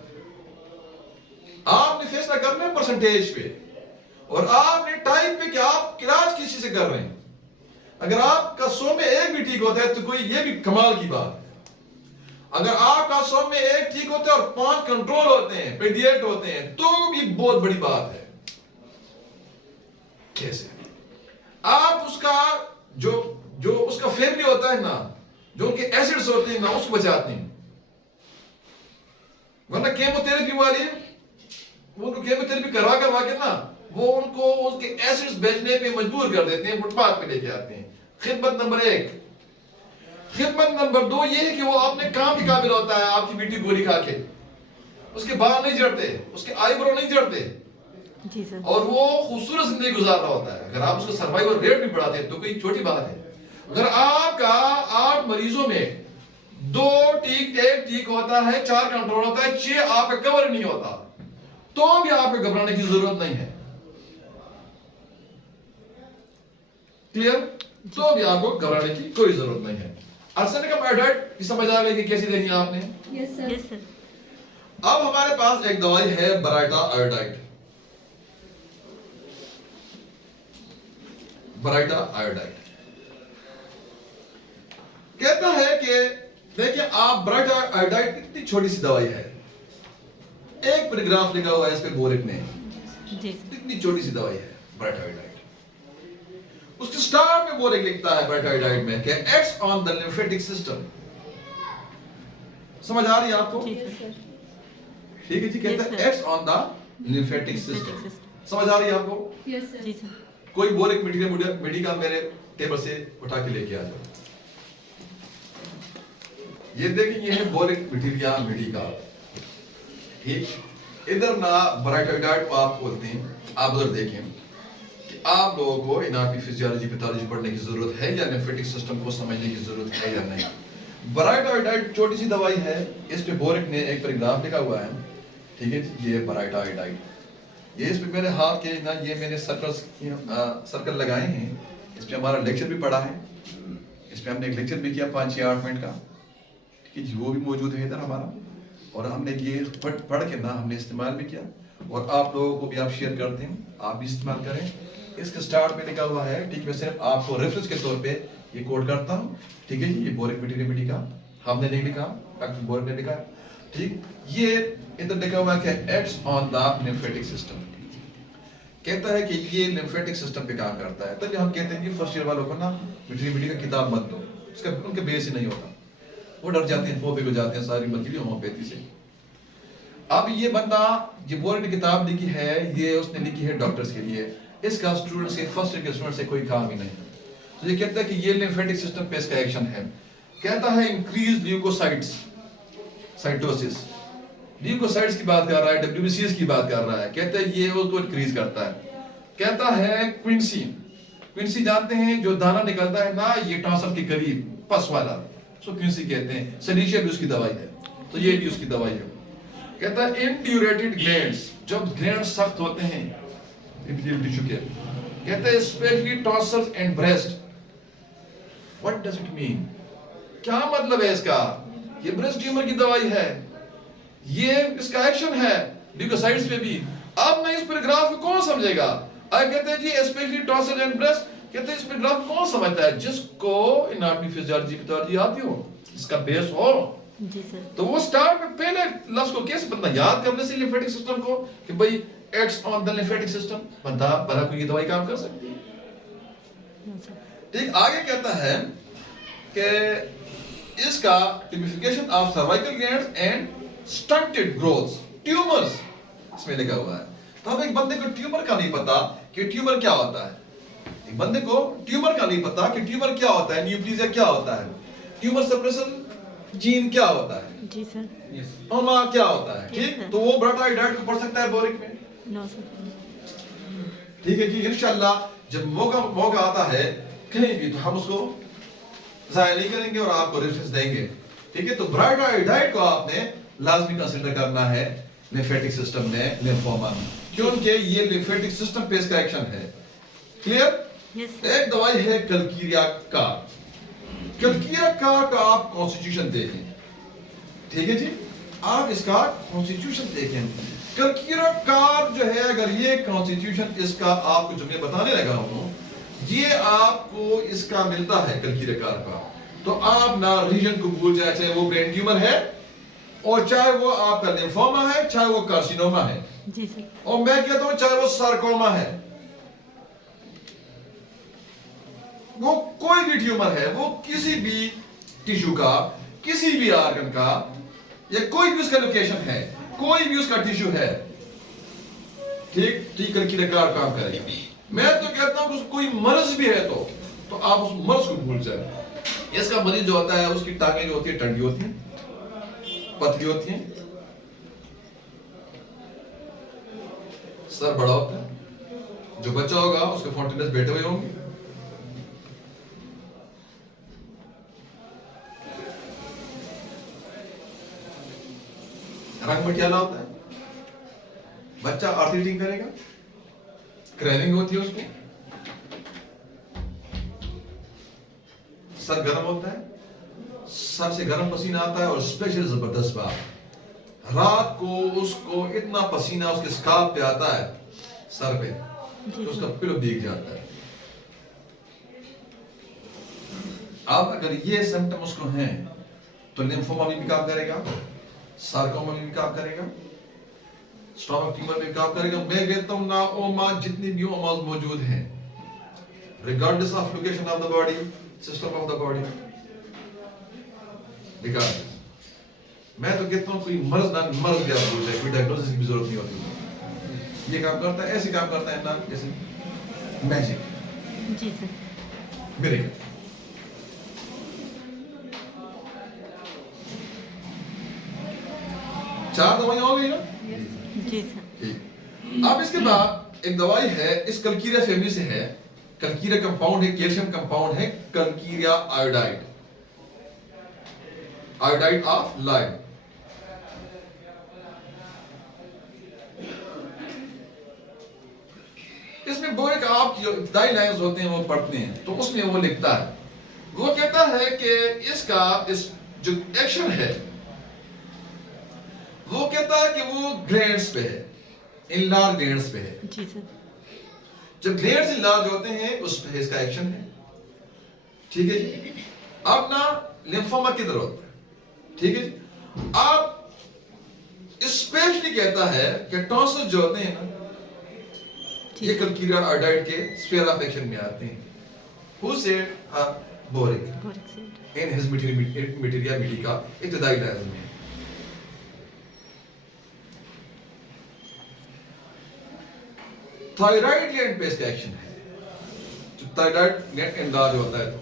आपने फैसला करना है परसेंटेज पे, और आपने टाइप पे कि आप इलाज किसी से कर रहे हैं। अगर आपका 100 में 1 भी ठीक होता है तो कोई ये भी कमाल की बात है। अगर आपका 100 में 1 ठीक होता है और 5 कंट्रोल होते हैं, पेडिएट होते हैं, तो भी बहुत बड़ी बात है। कैसे आप उसका जो उसका फैमिली होता है ना, जो उनके एसिड्स होते हैं ना, उसको बचाते हैं, वरना केमोथेरेपी वाले वो उनको केमोथेरेपी करवा के ना वो उनको उसके एसिड्स बेचने पे मजबूर कर देते हैं, फुटपाथ पे लेके आते हैं। खिदमत नंबर 1। खिदमत नंबर 2 ये है कि वो अपने काम के काबिल होता है, आपकी बेटी गोली खा के उसके बाल नहीं झड़ते, उसके आईब्रो नहीं झड़ते, जी सर। और वो खूबसूरत जिंदगी गुजार रहा होता है। अगर आप उसका सर्वाइवल रेट भी बढ़ाते हैं तो कोई छोटी बात है। अगर आपका 8 मरीजों में 2 ठीक, 1 ठीक होता है, 4 कंट्रोल होता है, 6 आपका कवर नहीं होता, तो भी आपको घबराने की जरूरत नहीं है। क्लियर? तो भी आपको घबराने की कोई जरूरत नहीं है। आर्सेनिक आयोडाइड की समझ आ गई कि कैसी देनी है आपने? Yes sir. Yes sir. अब हमारे पास एक दवाई है बराइटा आयोडाइड। बराइटा आयोडाइड कहता है कि देखिए आप, बराइटा आयोडाइड इतनी छोटी सी दवाई है, 1 पैराग्राफ लिखा हुआ है इस पे बोरिक में, जी। इतनी छोटी सी दवाई है बराइटा आयोडाइड। उसके स्टार्ट में बोरिक लिखता है बराइटा आयोडाइड में कि acts on the lymphatic system. समझ आ रही है आपको? ठीक है जी, कहता है acts on the lymphatic system. समझ आ रही है आपको? Yes sir. जी सर। कोई बोरिक मेडिका मेरे टेबल से उठा के लेके आ जाओ। ये देखिए, ये है बोरिक मटेरिया मेडिका। ठीक, इधर ना बराइटाइड आप बोलते हैं। आप उधर देखें कि आप लोगों को इनार्टी फिजियोलॉजी पैथोलॉजी पढ़ने की जरूरत है या लिम्फेटिक सिस्टम को समझने की जरूरत है या नहीं। बराइटाइड छोटी सी दवाई है, इस पे बोरिक ने 1 पैराग्राफ लिखा हुआ है। ठीक है, ये बराइटाइड, ये इस पे मेरे हाथ के ना, ये मैंने सर्कल लगाए हैं। इस पे हमारा लेक्चर भी पढ़ा है, इस पे हमने एक लेक्चर भी किया 5-6-8 मिनट का। ठीक है जी, वो भी मौजूद है इधर हमारा, और हमने ये पढ़ के ना हमने इस्तेमाल भी किया, और आप लोगों को भी आप शेयर करते हैं, आप भी इस्तेमाल करें। इसके स्टार्ट में लिखा हुआ है, ठीक, मैं सिर्फ आपको रेफरेंस के तौर पे ये कोड करता हूँ। ठीक है जी, ये बोरिक मेडिका हमने नहीं लिखा, डॉक्टर बोरिक ने लिखा। ठीक, ये इधर लिखा हुआ है कि acts on the lymphatic system. कहता है कि ये लिम्फेटिक सिस्टम पे काम करता है। तभी हम कहते हैं कि फर्स्ट ईयर वालों को ना मेडिका किताब मत दो, उसका उनके बेस ही नहीं होता। वो डर जाते हैं, फोबिक हो जाते हैं सारी मकली होम्योपैथी से। अब ये बंदा ये बोर्ड किताब लिखी है, ये उसने लिखी है डॉक्टर्स के लिए, इसका स्टूडेंट से फर्स्ट ईयर के स्टूडेंट से कोई काम ही नहीं। तो ये कहता है कि ये लिम्फेटिक सिस्टम पे इसका एक्शन है। कहता है इंक्रीज ल्यूकोसाइट्स, साइटोसिस, ल्यूकोसाइट्स की बात कर रहा है, डब्ल्यूबीसीएस की बात कर रहा है, कहता है ये उसको इंक्रीज करता है। कहता है क्विंसी, क्विंसी जानते हैं जो दाना निकलता है ना ये टॉन्सिल के करीब पस वाला, सो क्विंसी कहते हैं। सलीशिया भी उसकी दवाई है, तो ये भी उसकी दवाई है। कहता है इंड्यूरेटेड ग्लैंड्स, जब ग्लैंड सख्त होते हैं एपिथेलियल टिश्यू के, कहता है specially tonsils and breast. What does it mean, क्या मतलब है इसका? ये ब्रेस्ट ट्यूमर की दवाई है, ये इसका एक्शन है ल्यूकोसाइट्स पे भी। अब मैं इस पैराग्राफ को कौन समझेगा? कहते हैं जी स्पेशली टॉन्सिल एंड ब्रेस्ट, कहते हैं इस पैराग्राफ को कौन समझता है? जिसको एनाटॉमी फिजियोलॉजी पैथोलॉजी आती हो, इसका बेस हो। जी सर। तो वो स्टार्ट में पहले लफ्ज को कैसे बंदा याद करने से लिम्फेटिक सिस्टम को कि भाई acts on the lymphatic system, बंदा भला कोई ये दवाई काम कर सकती है। No sir. ठीक, आगे कहता है कि इसका typification of cervical glands and stunted growths, tumours इसमें लिखा हुआ है। तो अब एक बंदे को ट्यूमर का नहीं पता कि ट्यूमर क्या होता है, एक बंदे को ट्यूमर का नहीं पता कि ट्यूमर क्या होता है, न्यूप्लीजिया क्या होता है, ट्यूमर सप्रेशन जीन क्या होता है, जी सर। ओमा क्या होता है, Yes, ठीक, sir. तो वो ब्राटा डाइट को पढ़ सकता है बोरिक में। No sir. ठीक है जी, इंशाल्लाह जब मौका आता है कहीं भी तो हम उसको जाया नहीं करेंगे और आपको रेफरेंस देंगे। ठीक है, तो ब्राटा डाइट को आपने लाजमी कंसीडर करना है लिम्फेटिक सिस्टम में, लिम्फोमा में, क्योंकि ये लिम्फेटिक सिस्टम पे इसका एक्शन है। क्लियर? Yes sir. एक दवाई है कलकीरिया का, कलकीरिया का आप कॉन्स्टिट्यूशन देखें। ठीक है जी, आप इसका कॉन्स्टिट्यूशन देखें। कलकीरिया का जो है, अगर ये कॉन्स्टिट्यूशन इसका आपको जो मैं बताने लगा हूं, ये आपको इसका मिलता है कलकीरिया का, तो आप ना रीजन को भूल जाए, चाहे वो ब्रेन ट्यूमर है और चाहे वो आपका लिम्फोमा है, चाहे वो कार्सिनोमा है, जी सर। और मैं कहता हूं चाहे वो सार्कोमा है, वो कोई भी ट्यूमर है, वो किसी भी टिश्यू का, किसी भी ऑर्गन का, या कोई भी उसका लोकेशन है, कोई भी उसका टिश्यू है, ठीक, टीकर की रिकॉर्ड काम करेगा। मैं तो कहता हूं कि कोई मर्ज भी है तो आप उस मर्ज को भूल जाए। इसका मरीज जो होता है उसकी टांगें जो होती है टंडी होती हैं, पतली होती हैं, सर बड़ा होता है, जो बच्चा होगा उसके फाउंटेनस बैठे हुए होंगे, रंग मटियाला होता है, बच्चा आरती टींग करेगा, क्रैविंग होती है उसको, सर गर्म होता है, सर से गर्म पसीना आता है और स्पेशल जबरदस्त बात, रात को उसको इतना पसीना उसके स्कार्फ पे आता है सर पे, तो उसका पिलो भीग जाता है। अब अगर ये सिम्टम उसको हैं तो लिम्फोमा में भी काम करेगा, सार्कोमा में भी काम करेगा, स्टोमक ट्यूमर में काम करेगा। मैं कहता हूं ना ओमा जितनी भी ओमास मौजूद हैं, regardless of location of the body, system of the body, regardless, मैं तो कहता हूं कोई मर्ज ना मर्ज भी आप बोल जाए, कोई डायग्नोसिस की भी जरूरत नहीं होती। ये काम करता है, ऐसे काम करता है ना जैसे मैजिक। जी सर। मेरे चार दवाइयां हो गई ना? जी सर। ठीक। अब इसके बाद एक दवाई है, इस कलकीरिया फैमिली से है, कलकीरिया कंपाउंड है, कैल्शियम कंपाउंड है, कलकीरिया आयोडाइड, आयोडाइड ऑफ लाइम। इसमें बोरिक आप जो इब्तदाई लाइंस होते हैं वो पढ़ते हैं, तो उसमें वो लिखता है, वो कहता है कि इसका इस जो एक्शन है वो कहता है कि वो ग्लैंड्स पे है, इनलार्ज ग्लैंड्स पे है। जी सर। जब ग्लैंड्स इनलार्ज होते हैं उस पे इसका एक्शन है। ठीक है जी। अब ना लिम्फोमा किधर होता है, ठीक है जी। अब स्पेशली कहता है कि टॉन्सिल जो होते हैं ना, ये कलकीरिया आयोडाइड के स्फीयर ऑफ एक्शन में आते हैं। Who said boric boric acid. In his materia मिट्टी का इब्तदाई लाइज में। थायराइड ग्लैंड पे इसका एक्शन है। जो थायराइड ग्लैंड एंडार्ज होता है तो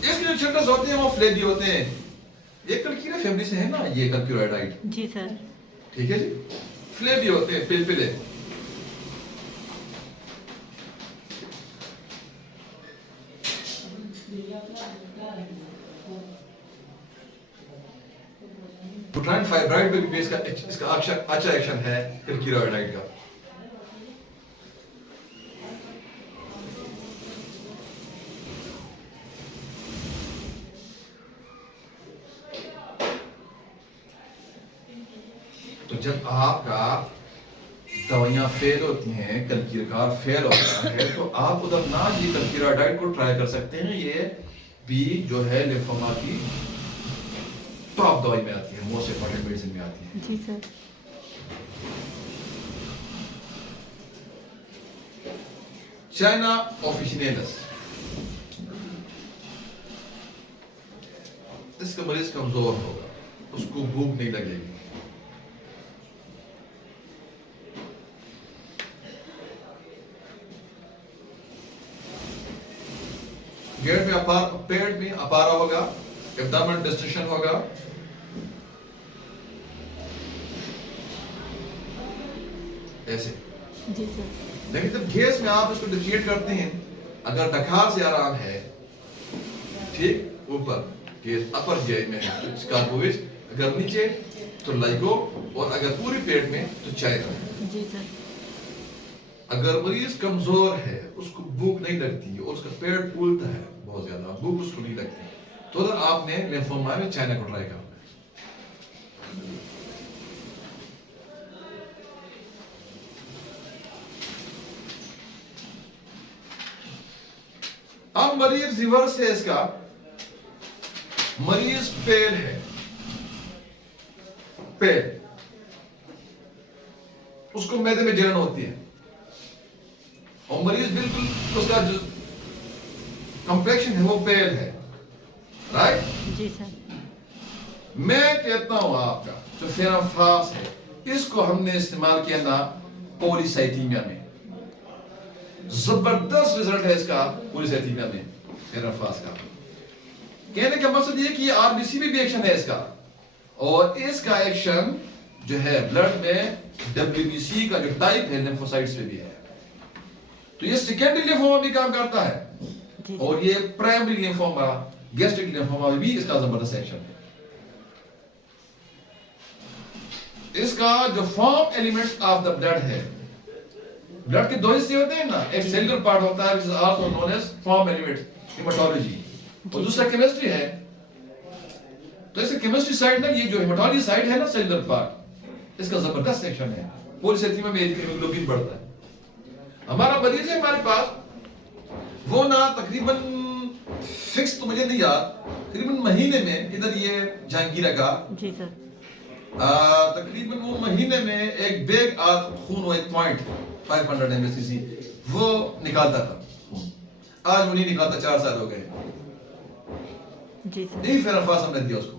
इसके जो चिल्ड्रंस होते हैं वो फ्लेबी होते हैं। ये कल्कीरा फैमिली से है ना, ये कल्क्यूराइडाइड। जी सर। ठीक है जी, फ्लेबी होते हैं, पिलपिले। बुटाइन फाइब्राइड पे भी इसका अच्छा एक्शन है कल्क्यूराइडाइड का। तो जब आपका दवाइयां फेल होती हैं, कल्कीरकार फेल होता है, तो आप उधर ना ये कल्कीराइडाइड को ट्राई कर सकते हैं। ये भी जो है लिम्फोमा की टॉप दवाई में आती है, मोस्ट इंपॉर्टेंट मेडिसिन में आती है। जी सर। चाइना ऑफिशिनेलस, इसका मरीज कमजोर होगा, उसको भूख नहीं लगेगी। पेट में अपारा होगा, एब्डोमेन डिस्टेंशन होगा, ऐसे। जी सर। लेकिन जब गैस में आप इसको डिफिशिएट करते हैं, अगर डकार से आराम है, ठीक ऊपर गैस अपर जे में है तो स्कार्पोविस, अगर नीचे तो लाइको, और अगर पूरी पेट में तो चाइना। जी सर। अगर मरीज कमजोर है, उसको भूख नहीं लगती और उसका पेट फूलता है बहुत ज्यादा, भूख उसको नहीं लगती, तो अगर आपने लिम्फोमा में चाइना को ट्राई करना है। अब मरीज रिवर्स है, इसका मरीज पेल है, पेल, उसको मैदे में जलन होती है, और मरीज बिल्कुल उसका जो कॉम्प्लेक्शन है वो पेल है, राइट? जी सर। मैं कहता हूं आपका जो फेराफास है, इसको हमने इस्तेमाल किया ना पॉलीसाइथीमिया में, जबरदस्त रिजल्ट है इसका पॉलीसाइथीमिया में फेराफास का। कहने का मकसद ये कि आरबीसी में भी एक्शन है इसका, और इसका एक्शन जो है ब्लड में डब्ल्यूबीसी का जो टाइप है लिम्फोसाइट्स पे भी है। तो ये सेकेंडरी लिम्फोमा भी काम करता है, और ये प्राइमरी लिम्फोमा, गैस्ट्रिक लिम्फोमा में भी इसका जबरदस्त एक्शन है। इसका जो form elements of the blood है, ब्लड के दो हिस्से होते हैं ना, एक सेलुलर पार्ट होता है, which is also known as form elements, haematology, और दूसरा केमिस्ट्री है। तो इसका केमिस्ट्री साइड ना, ये जो हेमाटोलॉजी साइड है ना, सेलुलर पार्ट, इसका जबरदस्त सेक्शन है। पॉलीसाइथीमिया में हीमोग्लोबिन बढ़ता है। हमारा मरीज है हमारे पास, वो ना तकरीबन फिक्स तो मुझे नहीं याद, तकरीबन महीने में इधर ये जहांगीरा का, जी सर, तकरीबन वो महीने में एक बैग खून, वो 1.500 ml वो निकालता था। आज वो नहीं निकालता, 4 साल हो गए। जी सर। नहीं फेराफास हमने दिया उसको।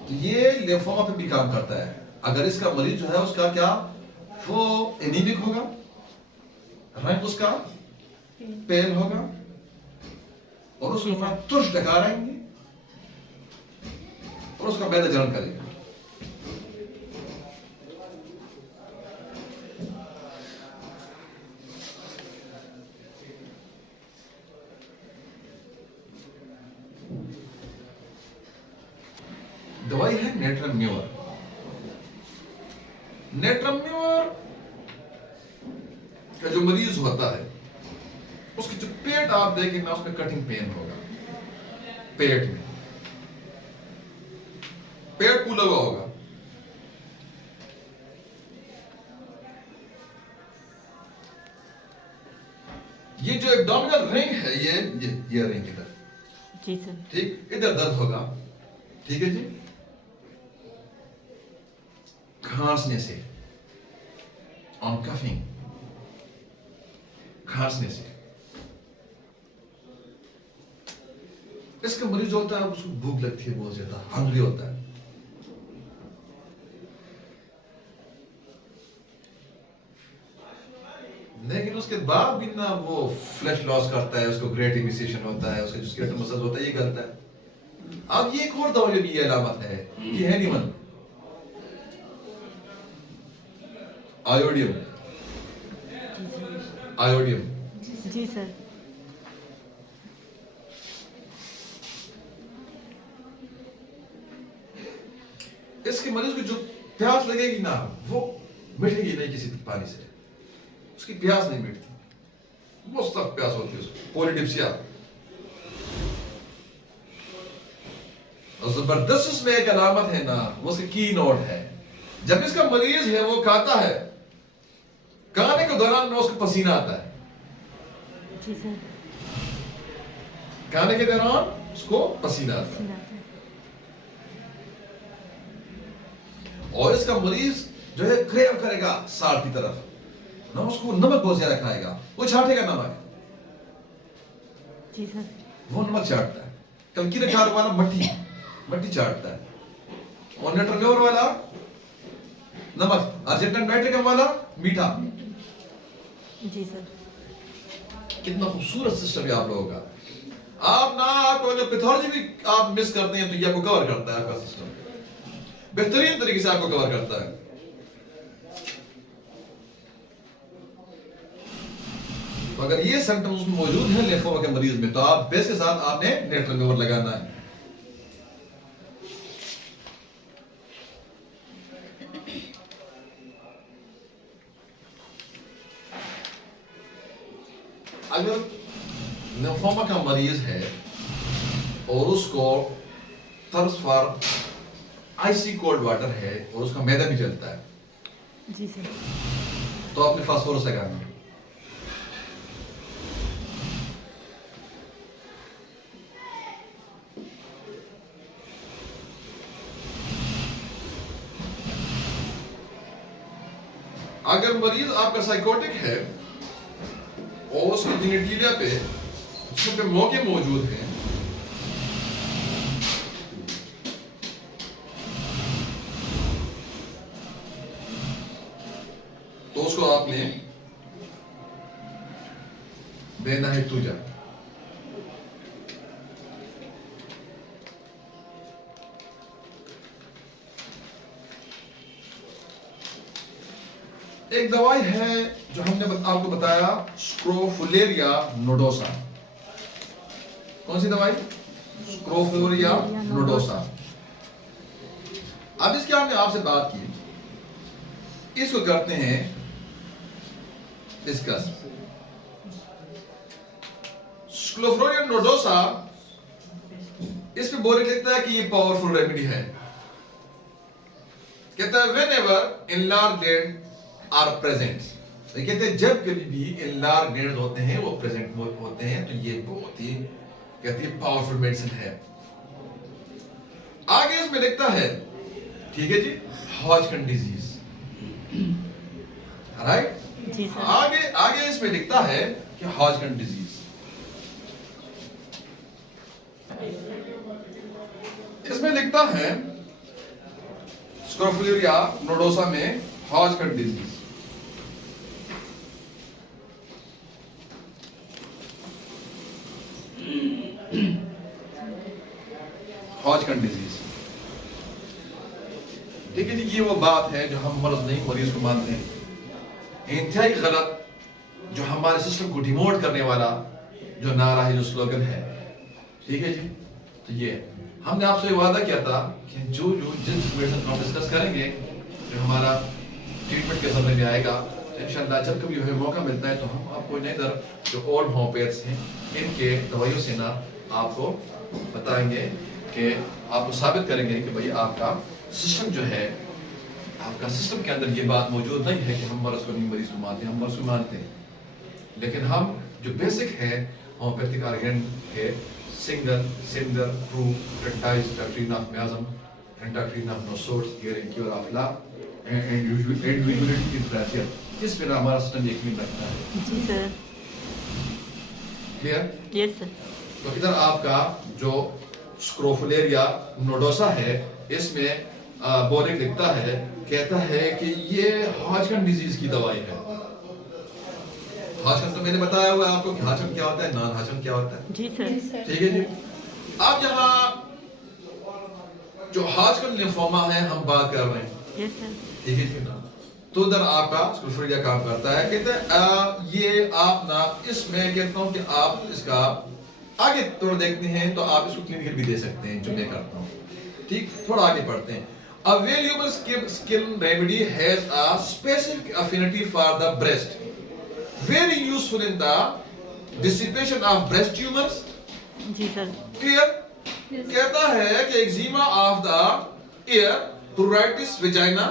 तो ये लिम्फोमा पे भी काम करता है। अगर इसका मरीज जो है उसका क्या, वो एनीमिक होगा, रंग उसका पेल होगा, और उसको तुर्श डकार आएंगे, और उसका मैदा जलन करेगा। दवाई है नेट्रम्यूर। नेट्रम्यूर का जो मरीज होता है, उसकी जो पेट आप देखेंगे ना, उसमें कटिंग पेन होगा, पेट में पेट फूला हुआ होगा। ये जो एब्डोमिनल रिंग है, ये रिंग इधर, जी सर, ठीक, इधर दर्द होगा, ठीक है जी, खांसने से, ऑन कफिंग, खांसने से। इसका मरीज जो होता है उसको भूख लगती है बहुत ज्यादा, हंग्री होता है। लेकिन उसके बाद भी ना वो फ्लैश लॉस करता है, उसको ग्रेट इमिसेशन होता है, उसका जो स्केलेटल मसल्स होता है ये करता है। अब ये एक और दवा भी ये अलामत है, ये है निमन, आयोडियम। आयोडियम जी सर। इसके मरीज को जो प्यास लगेगी ना वो मिटेगी नहीं किसी पानी से, उसकी प्यास नहीं मिटती, वो सख्त प्यास होती है उसको, पॉलीडिप्सिया। और जबरदस्त उसमें एक अलामत है ना, वो उसकी की नोट है। जब इसका मरीज है वो खाता है, खाने के दौरान में उसको पसीना आता है। जी सर। खाने के दौरान उसको पसीना आता है। और इसका मरीज जो है क्रेव करेगा साल्ट की तरफ ना, उसको नमक बहुत ज्यादा खाएगा, वो चाटेगा नमक। जी सर। वो नमक चाटता है। कलकी ने चाट वाला मट्टी चाटता है, और नेट्रोन्योर वाला नमक, अर्जेंटन नाइट्रिकम वाला मीठा। जी सर। कितना खूबसूरत सिस्टम है आप लोगों का। आप ना, आपको अगर पैथोलॉजी भी आप मिस करते हैं तो ये आपको कवर करता है, आपका सिस्टम बेहतरीन तरीके से आपको कवर करता है। तो अगर ये सिम्टम्स मौजूद हैं लिम्फोमा के मरीज में, तो आप बेस के साथ आपने नेट्रोन्योर लगाना है। अगर लिम्फोमा का मरीज है और उसको thirst for icy cold water है और उसका मैदा भी चलता है, जी सर, तो आपने फास्फोरस लगाना है। अगर मरीज आपका साइकोटिक है और उसके जेनेटिलिया पे छोटे मौके मौजूद हैं, तो उसको आपने देना है तुझा। एक दवाई है जो हमने आपको बताया, स्क्रोफुलेरिया नोडोसा। कौन सी दवाई? स्क्रोफुलेरिया नोडोसा। अब इसके हमने आपसे बात की, इसको करते हैं डिस्कस। स्क्रोफुलेरिया नोडोसा, इस पे बोरिक लिखता है कि ये पावरफुल रेमेडी है। कहता है whenever enlarge gland are present, तो कहते हैं जब कभी भी इनलार्ज ग्लैंड होते हैं वो प्रेजेंट होते हैं, तो ये बहुत ही कहती है पावरफुल मेडिसिन है। आगे इसमें लिखता है, ठीक है जी, हॉजकिन डिजीज, राइट जी सर। आगे इसमें लिखता है कि हॉजकिन डिजीज। इसमें लिखता है स्क्रोफुलेरिया नोडोसा में हॉजकिन डिजीज। हॉजकिन डिजीज, ठीक है जी। ये वो बात है जो हम मर्ज नहीं मरीज को मानते हैं। इंतहाई गलत, जो हमारे सिस्टम को डिमोट करने वाला जो नारा है, जो स्लोगन है, ठीक है जी। तो ये हमने आपसे वादा किया था कि जो जिन मेडिसिन हम डिस्कस करेंगे, जो हमारा ट्रीटमेंट के समय में आएगा, तो इंशाल्लाह जब कभी हमें मौका मिलता है तो हम आपको इधर जो ओल्ड होम्योपैथ्स हैं इनके दवाइयों से ना आपको बताएंगे, कि आपको साबित करेंगे कि भाई आपका सिस्टम जो है, आपका सिस्टम के अंदर ये बात मौजूद नहीं है कि हम मर्ज को नहीं मरीज को मानते हैं, हम मर्ज को मानते हैं, लेकिन हम जो बेसिक है होम्योपैथिक आर्गेन है, सिंगल, सिंगर, ट्रू, रेंटाइज, doctrine of miasm, and doctrine of nosodes, Hering cure of law, and individuality in fracture, किस बिना हमारा सिस्टम यकीन रखता है। जी सर। क्लियर? Yes sir. तो इधर आपका जो स्क्रोफुलेरिया नोडोसा है, इसमें बोरिक लिखता है, कहता है कि ये हॉजकन डिजीज की दवाई है। हॉजकन तो मैंने बताया हुआ है आपको कि हॉजकन क्या होता है, नॉन हॉजकन क्या होता है। जी सर। ठीक है जी। अब यहाँ जो हॉजकन लिम्फोमा है हम बात कर रहे हैं, यस सर। ठीक है जी। तो उधर आपका स्क्रोफुलेरिया काम करता है। कहते हैं ये आप ना इसमें कहता हूँ कि आप इसका आगे थोड़ा देखते हैं तो आप इसको क्लिनिकल भी दे सकते हैं, जो मैं करता हूँ। ठीक, थोड़ा आगे पढ़ते हैं। A valuable skin remedy has a specific affinity for the breast, very useful in the dissipation of breast tumors. जी सर। Clear? कहता है कि eczema of the ear, pruritus vagina,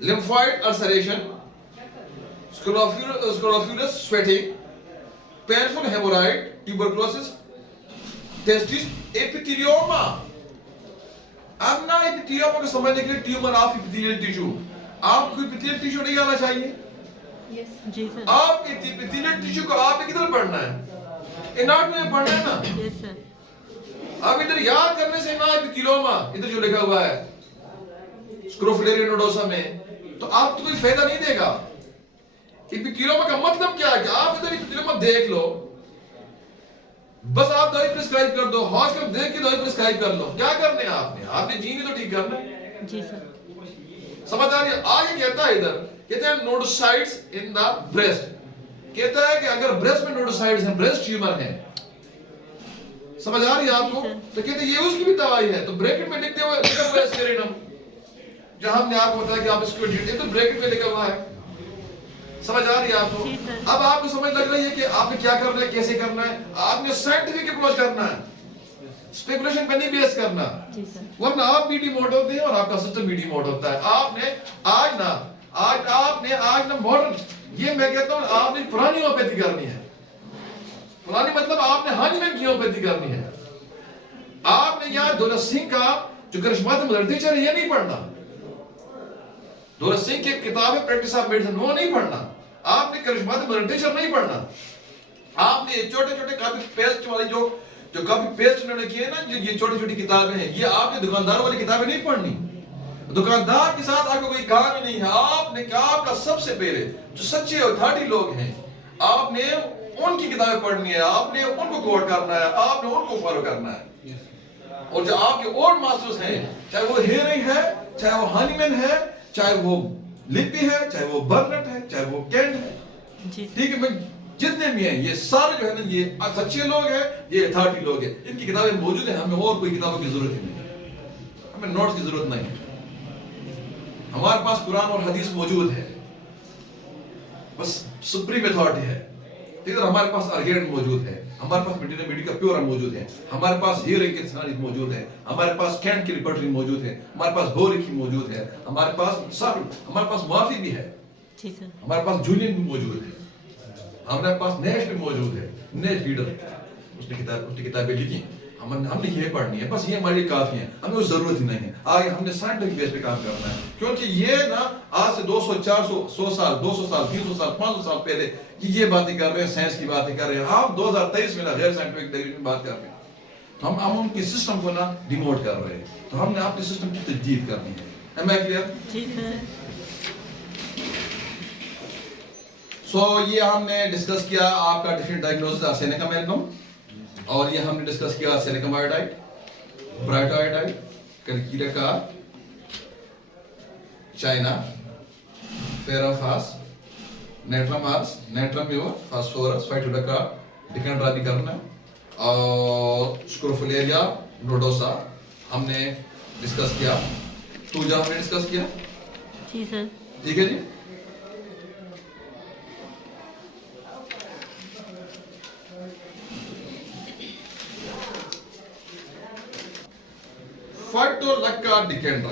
lymphoid ulceration, scrofulous sweating, painful hemorrhoid, tuberculosis, testis, epithelioma. अब ना epithelioma को समझने के लिए ट्यूमर ऑफ epithelial tissue, आपको epithelial tissue नहीं आना चाहिए। जी सर। आप epithelial tissue को आप किधर पढ़ना है, एनाटॉमी में पढ़ना है ना। Yes sir. अब इधर याद करने से ना epithelioma इधर जो लिखा हुआ है स्क्रोफुलेरिया नोडोसा में, तो आपको कोई फायदा नहीं देगा। epithelioma का मतलब क्या है कि आप इधर epithelioma देख लो, बस आप दवाई प्रिस्क्राइब कर दो, हॉस्पिटल देख के दवाई प्रिस्क्राइब कर लो। क्या करने हैं आपने जीन तो ठीक करना है। जी सर। समझ आ रही है? आगे कहता है इधर, कहते हैं नोडोसाइट्स इन द ब्रेस्ट, कहता है कि अगर ब्रेस्ट में नोडोसाइट्स हैं, ब्रेस्ट ट्यूमर है, समझ आ रही है आपको? तो कहते हैं ये उसकी भी दवाई है। तो ब्रैकेट में लिखते हुए लिखा हुआ है एस्पिरिनम, जो हमने आपको बताया कि आप इसको डिटेल तो ब्रैकेट में लिखा हुआ है। समझ आ रही है आपको? अब आपको समझ लग रही है कि आपने क्या करना है, कैसे करना है। आपने साइंटिफिक अप्रोच करना है, स्पेकुलेशन पे नहीं बेस करना। वरना आप भी डिमोट होते हैं और आपका सिस्टम भी डिमोट होता है। आपने आज ना मॉडर्न, ये मैं कहता हूं आपने पुरानी होम्योपैथी करनी है। पुरानी मतलब आपने हानीमैन की होम्योपैथी करनी है। आपने यहाँ दौलत सिंह का जो करिश्माटिक लिटरेचर है ये नहीं पढ़ना, दौलत सिंह की किताबें प्रैक्टिस ऑफ मेडिसिन वो नहीं पढ़ना, आपने करिश्माटिक लिटरेचर नहीं पढ़ना। आपने छोटे छोटे कॉपी पेस्ट वाली जो कॉपी पेस्ट उन्होंने किए ना, ये छोटी छोटी किताबें हैं, ये आपने दुकानदार वाली किताबें नहीं पढ़नी। दुकानदार के साथ आपको कोई काम ही नहीं है। आपने क्या, आपका सबसे पहले जो सच्चे अथॉरिटी लोग हैं, आपने उनकी किताबें पढ़नी है, आपने उनको कोट करना है, आपने उनको फॉलो करना है। और जो आपके ओल्ड मास्टर्स हैं, चाहे वो हेरिंग है, चाहे वो हानीमैन है, चाहे वो लिपि है, चाहे वो बर्नट है, चाहे वो कैंट है, ठीक है, मैं जितने भी हैं ये सारे जो है ना ये सच्चे लोग हैं, ये अथॉरिटी लोग हैं। इनकी किताबें मौजूद हैं, हमें और कोई किताबों की जरूरत ही नहीं है, हमें नोट्स की जरूरत नहीं है। हमारे पास कुरान और हदीस मौजूद है, बस सुप्रीम अथॉरिटी है। इधर हमारे पास आर्गेमेंट मौजूद है, हमारे पास मेडिकल का प्योर मौजूद है, हमारे पास हियरिंग के साइंस मौजूद है, हमारे पास कैंट की रिपर्टरी मौजूद है, हमारे पास बोरिक की मौजूद है, हमारे पास सब, हमारे पास मुआफी भी है, हमारे पास जूलियन भी मौजूद है, हमारे पास नेश भी मौजूद है, नेश लीडर उसने किताबें लिखी, हमने ये पढ़नी है, बस ये हमारे लिए काफी है, हमें उस जरूरत ही नहीं है। आगे हमने साइंटिफिक बेस पे काम करना है, क्योंकि ये ना आज से 200 400 100 साल 200 साल 300 साल 500 साल पहले ये बातें कर रहे हैं, साइंस की बातें कर रहे हैं। आप 2023 में ना गैर साइंटिफिक तरीके में बात कर रहे हैं, तो हम उनके सिस्टम को ना डिमोट कर रहे हैं। तो हमने अपने सिस्टम की तजदीद करनी है। Am I clear? सो ये हमने डिस्कस किया आपका डिफरेंट डायग्नोसिस आर्सेनिक अमेरिकम, और ये हमने डिस्कस किया arsenicum iodide, baryta iodide, calcarea का, china, ferrum phos, natrum ars, natrum mur, phosphorus, phytolacca, decandra भी करना, और स्क्रोफुलेरिया नोडोसा हमने डिस्कस किया, टूजा हमने डिस्कस किया। जी सर, ठीक है जी। फाइटोलक्का डिकेंड्रा,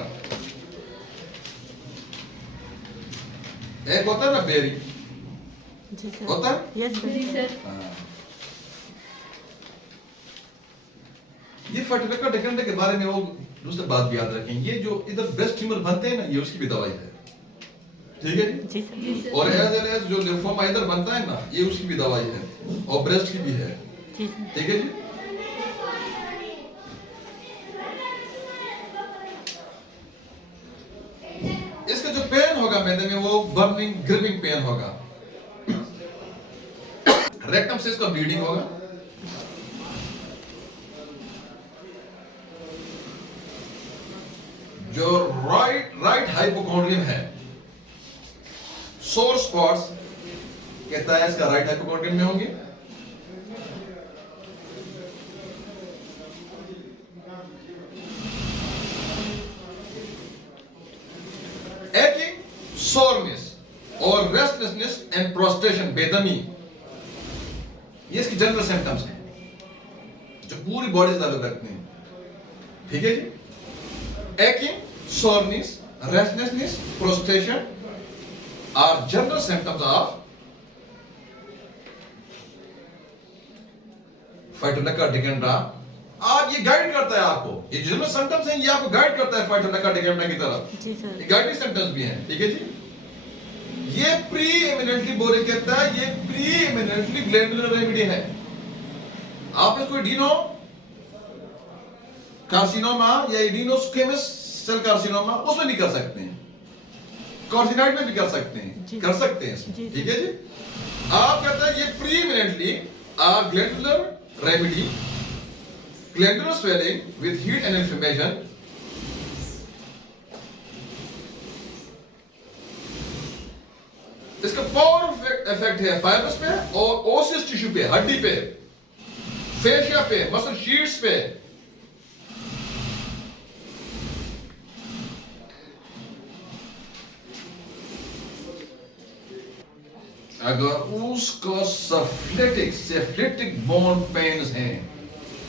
एक होता है ना बेरी, जी सर, होता है? Yes sir. ये फाइटोलक्का डिकेंड्रा के बारे में वो दूसरी बात भी याद रखें, ये जो इधर ब्रेस्ट ट्यूमर बनते हैं ना, ये उसकी भी दवाई है, ठीक है जी सर। और एज वेल एज जो लिम्फोमा इधर बनता है ना, ये उसकी भी दवाई है और ब्रेस्ट की भी है, जी सर। ठीक है जी। इसका जो पेन होगा मैदे में, वो बर्निंग ग्रिपिंग पेन होगा। रेक्टम से इसका ब्लीडिंग होगा। जो राइट हाइपोकॉन्ड्रियम है, सोर स्पॉट्स कहता है इसका राइट हाइपोकॉन्ड्रियम में होंगे। Aching, soreness और restlessness and prostration, बेदमी, ये इसकी जनरल सिम्टम्स हैं जो पूरी बॉडी से ताल्लुक रखते हैं, ठीक है जी। Aching, soreness, restlessness, prostration are general symptoms of फाइटोलेका डिकेंड्रा। आज ये गाइड करता है आपको, ये जनरल सिम्टम्स हैं, ये आपको गाइड करता है फाइटोलेका डिकेंड्रा की तरफ। जी सर। ये गाइडिंग सिम्टम्स भी हैं, ठीक है जी। ये प्री एमिनेंटली बोरे कहता है, ये प्री एमिनेंटली ग्लैंडुलर रेमेडी है। आप इसको एडिनो कार्सिनोमा या एडिनोस्क्वेमस सेल कार्सिनोमा उसमें भी कर सकते हैं, कार्सिनॉइड में भी कर सकते हैं, कर सकते हैं इसमें, ठीक है जी। आप कहता है ये pre eminently glandular remedy, glandular swelling with heat and inflammation, इसका पावरफुल इफेक्ट है फाइब्रस पे और ओसिस टिश्यू पे, हड्डी पे, फेशिया पे, मसल शीट्स पे। अगर उसको सेफ्लेटिक बोन पेन्स हैं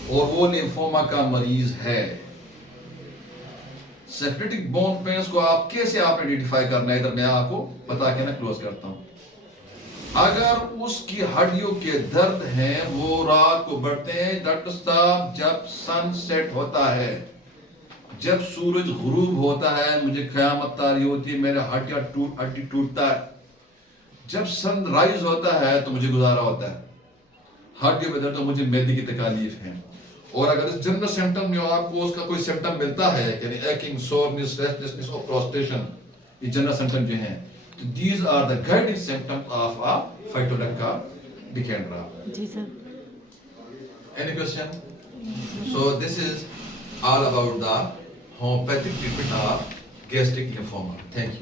और वो लिम्फोमा का मरीज है, सेफ्लेटिक बोन पेन्स को आप कैसे आप आइडेंटिफाई करना है, इधर मैं आपको बता के ना क्लोज करता हूं। अगर उसकी हड्डियों के दर्द हैं, वो रात को बढ़ते हैं, डॉक्टर साहब जब सनसेट होता है, जब सूरज गुरूब होता है, मुझे क़यामत तारी होती है, मेरे हड्डी टूटता है। जब सनराइज होता है तो मुझे गुजारा होता है, हड्डियों में दर्द तो मुझे मैदे की तकलीफ है। और अगर इस जनरल सिम्टम में आपको उसका कोई सिम्टम मिलता है, यानी एकिंग, सोरनेस, रेस्टलेसनेस और प्रोस्ट्रेशन, ये जनरल सिम्टम जो हैं, तो these are the guiding symptoms of a phytolacca decandra. जी sir. Any question? So this is all about the homeopathic treatment of gastric lymphoma. Thank you.